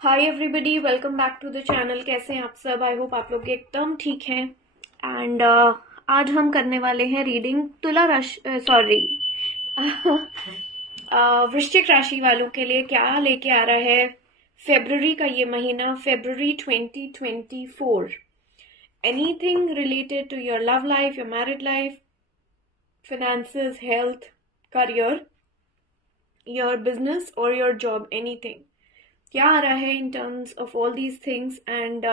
Hi everybody, welcome back to the channel. कैसे हैं आप सब? आई होप आप लोग एकदम ठीक हैं। एंड आज हम करने वाले हैं रीडिंग तुला राशि, सॉरी वृश्चिक राशि वालों के लिए क्या लेके आ रहा है फेब्रुवरी का ये महीना, February 2024। Anything related to your love life, your married life, finances, health, career, your business or your job, anything. क्या आ रहा है in terms of all these things and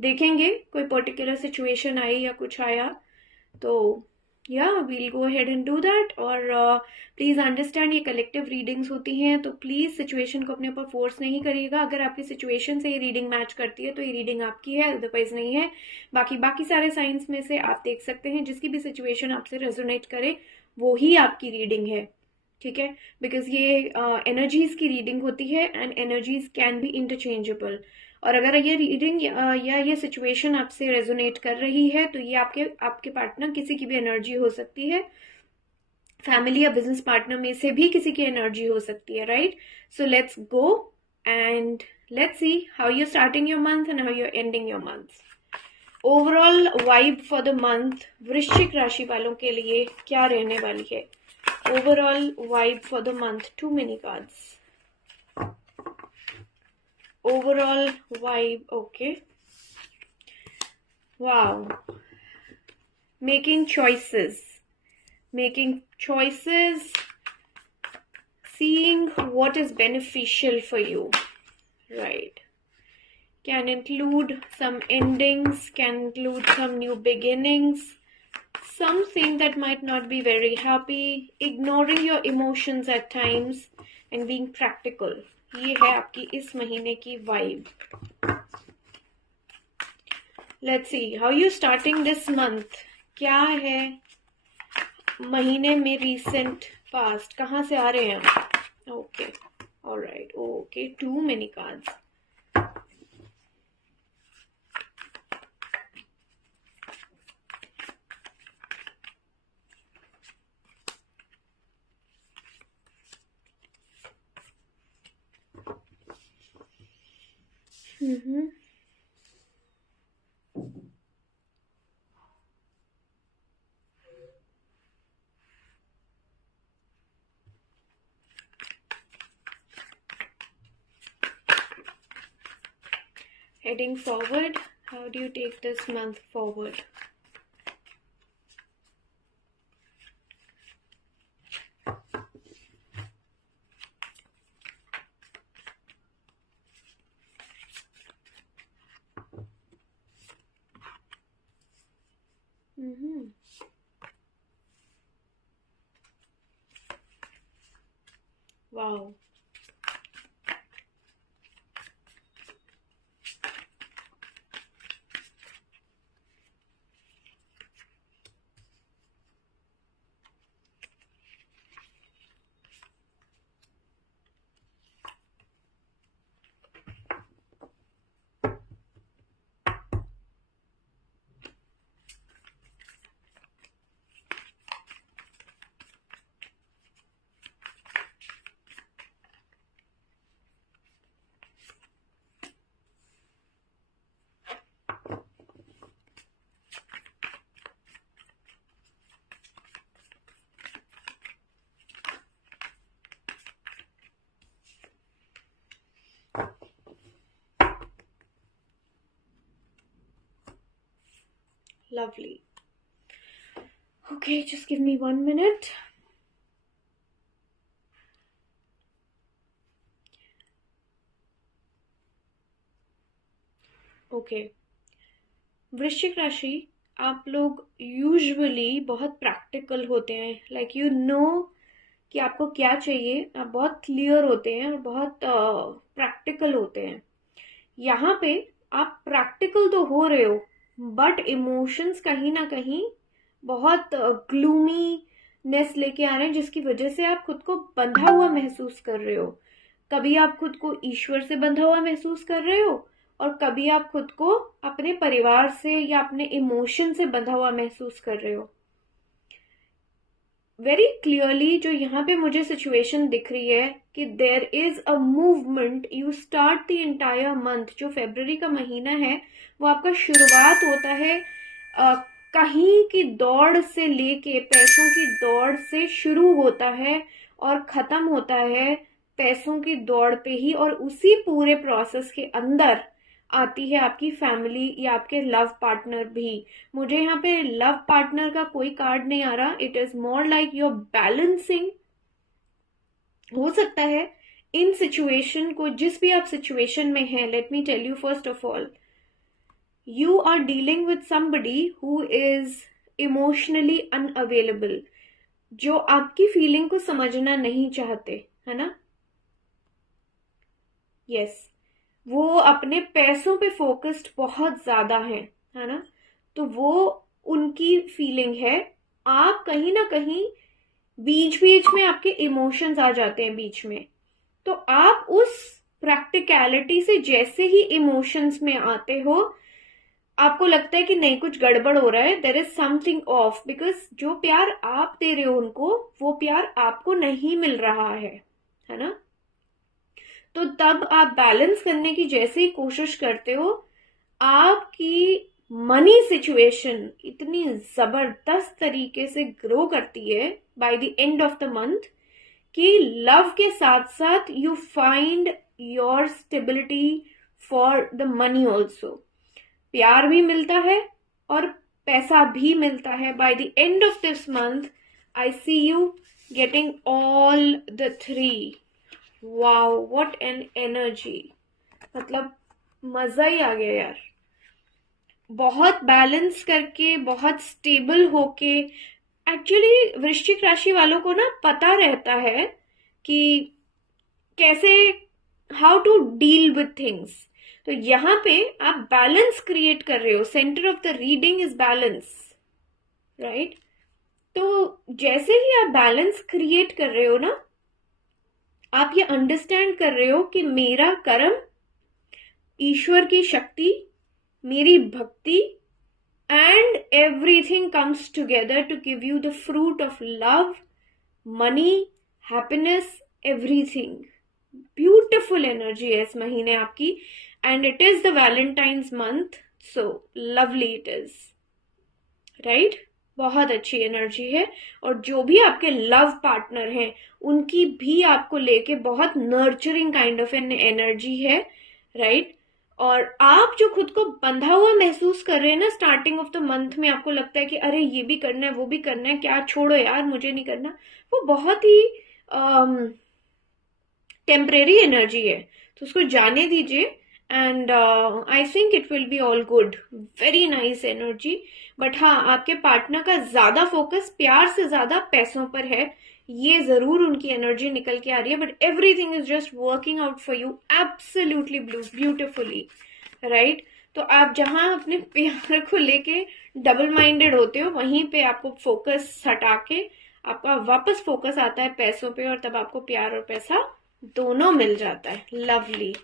देखेंगे कोई पर्टिकुलर सिचुएशन आई या कुछ आया तो या will go ahead and do that. और प्लीज अंडरस्टैंड, ये कलेक्टिव रीडिंग्स होती हैं तो प्लीज सिचुएशन को अपने ऊपर फोर्स नहीं करिएगा। अगर आपकी सिचुएशन से ये रीडिंग मैच करती है तो ये रीडिंग आपकी है, अदरवाइज नहीं है। बाकी बाकी सारे साइंस में से आप देख सकते हैं, जिसकी भी सिचुएशन आपसे रेजोनेट करे वो ही आपकी रीडिंग है, ठीक है? बिकॉज ये एनर्जीज की रीडिंग होती है and energies can be interchangeable. और अगर ये रीडिंग या ये सिचुएशन आपसे रेजोनेट कर रही है तो ये आपके आपके पार्टनर किसी की भी एनर्जी हो सकती है, फैमिली या बिजनेस पार्टनर में से भी किसी की एनर्जी हो सकती है, right? So let's go and let's see how you starting your month and how you ending your month. Overall vibe for the month वृश्चिक राशि वालों के लिए क्या रहने वाली है? Overall vibe for the month. Too many cards. Overall vibe. Okay. Wow. Making choices. Making choices. Seeing what is beneficial for you. Right. Can include some endings. Can include some new beginnings. Something that might not be very happy, ignoring your emotions at times and being practical. ये है आपकी इस महीने की vibe. Let's see how you starting this month. क्या है महीने में recent past, कहाँ से आ रहे हैं? Okay, all right, okay, too many cards. Heading forward, how do you take this month forward? Wow. Lovely. Okay, just give me 1 minute. Okay. वृश्चिक राशि, आप लोग यूजुअली बहुत प्रैक्टिकल होते हैं, लाइक यू नो कि आपको क्या चाहिए। आप बहुत क्लियर होते हैं और बहुत प्रैक्टिकल होते हैं। यहाँ पे आप प्रैक्टिकल तो हो रहे हो बट इमोशंस कहीं ना कहीं बहुत ग्लूमीनेस लेके आ रहे हैं, जिसकी वजह से आप खुद को बंधा हुआ महसूस कर रहे हो। कभी आप खुद को ईश्वर से बंधा हुआ महसूस कर रहे हो और कभी आप खुद को अपने परिवार से या अपने इमोशन से बंधा हुआ महसूस कर रहे हो। वेरी क्लियरली जो यहाँ पे मुझे सिचुएशन दिख रही है कि there is a movement, you start the entire month. जो फरवरी का महीना है वो आपका शुरुआत होता है कहीं की दौड़ से लेके, पैसों की दौड़ से शुरू होता है और खत्म होता है पैसों की दौड़ पे ही। और उसी पूरे प्रोसेस के अंदर आती है आपकी फैमिली या आपके लव पार्टनर भी। मुझे यहाँ पे लव पार्टनर का कोई कार्ड नहीं आ रहा। It is more like your balancing. हो सकता है इन सिचुएशन को, जिस भी आप सिचुएशन में हैं, let me tell you first of all, you are dealing with somebody who is emotionally unavailable, जो आपकी फीलिंग को समझना नहीं चाहते, है ना। यस, वो अपने पैसों पे फोकस्ड बहुत ज्यादा है ना। तो वो उनकी फीलिंग है। आप कहीं ना कहीं बीच बीच में आपके इमोशंस आ जाते हैं बीच में, तो आप उस प्रैक्टिकलिटी से जैसे ही इमोशंस में आते हो, आपको लगता है कि नहीं, कुछ गड़बड़ हो रहा है, there is something off, because जो प्यार आप दे रहे हो उनको, वो प्यार आपको नहीं मिल रहा है ना। तो तब आप बैलेंस करने की जैसे ही कोशिश करते हो, आपकी मनी सिचुएशन इतनी जबरदस्त तरीके से ग्रो करती है by the end of the month कि लव के साथ साथ you find your stability for the money also. प्यार भी मिलता है और पैसा भी मिलता है। By the end of this month I see you getting all the three. Wow, what an energy! मतलब मजा ही आ गया यार। बहुत बैलेंस करके, बहुत स्टेबल होके। एक्चुअली वृश्चिक राशि वालों को ना पता रहता है कि कैसे, how to deal with things. तो यहाँ पे आप बैलेंस क्रिएट कर रहे हो। Centre of the reading is balance, right. तो जैसे ही आप बैलेंस क्रिएट कर रहे हो ना, आप ये अंडरस्टैंड कर रहे हो कि मेरा कर्म, ईश्वर की शक्ति, मेरी भक्ति, and everything comes together to give you the fruit of love, money, happiness, everything. Beautiful energy है इस महीने आपकी, and it is the Valentine's month, so lovely it is, right? बहुत अच्छी एनर्जी है। और जो भी आपके लव पार्टनर हैं, उनकी भी आपको लेके बहुत nurturing kind of an energy है, राइट। और आप जो खुद को बंधा हुआ महसूस कर रहे हैं ना स्टार्टिंग ऑफ द मंथ में, आपको लगता है कि अरे ये भी करना है, वो भी करना है, क्या छोड़ो यार, मुझे नहीं करना, वो बहुत ही टेम्परेरी एनर्जी है। तो उसको जाने दीजिए and I think it will be all good. Very nice energy. But हाँ, आपके पार्टनर का ज्यादा फोकस प्यार से ज्यादा पैसों पर है, ये जरूर उनकी एनर्जी निकल के आ रही है। But everything is just working out for you absolutely beautifully, right. तो आप जहां अपने प्यार को लेके डबल माइंडेड होते हो, वहीं पे आपको फोकस हटा के आपका वापस फोकस आता है पैसों पे, और तब आपको प्यार और पैसा दोनों मिल जाता है। लवली,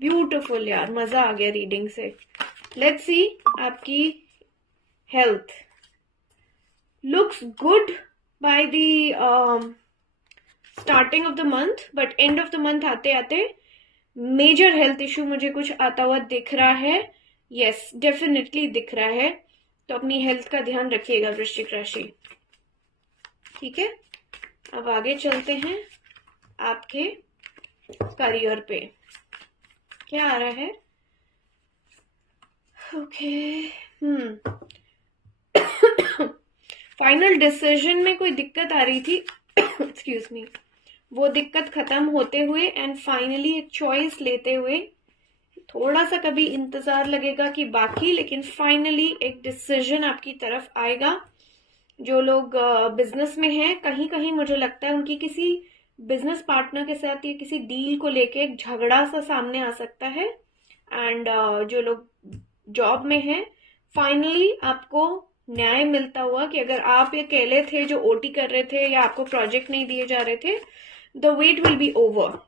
ब्यूटिफुल यार, मजा आ गया रीडिंग से। लेट्स सी आपकी health. Looks good by the starting of the month, but and of the month आते आते मेजर हेल्थ इशू मुझे कुछ आता हुआ दिख रहा है। यस, डेफिनेटली दिख रहा है। तो अपनी हेल्थ का ध्यान रखिएगा वृश्चिक राशि, ठीक है। अब आगे चलते हैं आपके करियर पे क्या आ रहा है। ओके, फाइनल डिसीजन में कोई दिक्कत आ रही थी, एक्सक्यूज मी, वो दिक्कत खत्म होते हुए एंड फाइनली एक चॉइस लेते हुए, थोड़ा सा कभी इंतजार लगेगा कि बाकी, लेकिन फाइनली एक डिसीजन आपकी तरफ आएगा। जो लोग बिजनेस में हैं, कहीं कहीं मुझे लगता है उनकी किसी बिजनेस पार्टनर के साथ या किसी डील को लेके एक झगड़ा सा सामने आ सकता है। एंड जो लोग जॉब में हैं, फाइनली आपको न्याय मिलता हुआ कि अगर आप ये अकेले थे जो ओटी कर रहे थे या आपको प्रोजेक्ट नहीं दिए जा रहे थे, the wait will be over.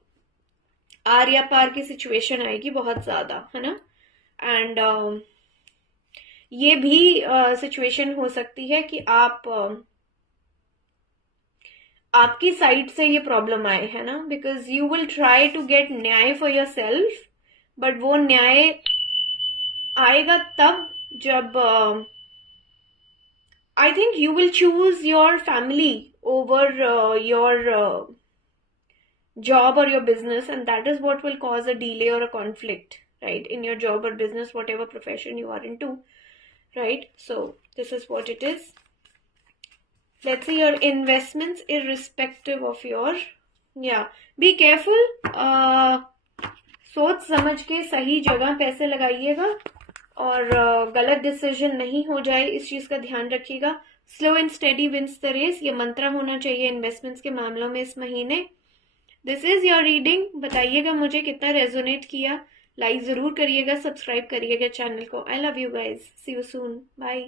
आर या पार की सिचुएशन आएगी बहुत ज्यादा, है ना। एंड ये भी सिचुएशन हो सकती है कि आप आपकी साइड से ये प्रॉब्लम आए, है ना, because you will try to get न्याय फॉर योर सेल्फ, बट वो न्याय आएगा तब जब I think you will choose your family over your job or your business, and that is what will cause a delay or a conflict, right, in your job or business, whatever profession you are into, right? So this is what it is. Let's see your investments irrespective of your, yeah, be careful. सोच समझ के सही जगह पैसे लगाइएगा और गलत decision नहीं हो जाए, इस चीज का ध्यान रखिएगा. Slow and steady wins the race, ये मंत्र होना चाहिए इन्वेस्टमेंट्स के मामलों में इस महीने. This is your reading. बताइएगा मुझे कितना रेजोनेट किया. लाइक जरूर करिएगा, सब्सक्राइब करिएगा चैनल को. I love you guys. See you soon. Bye.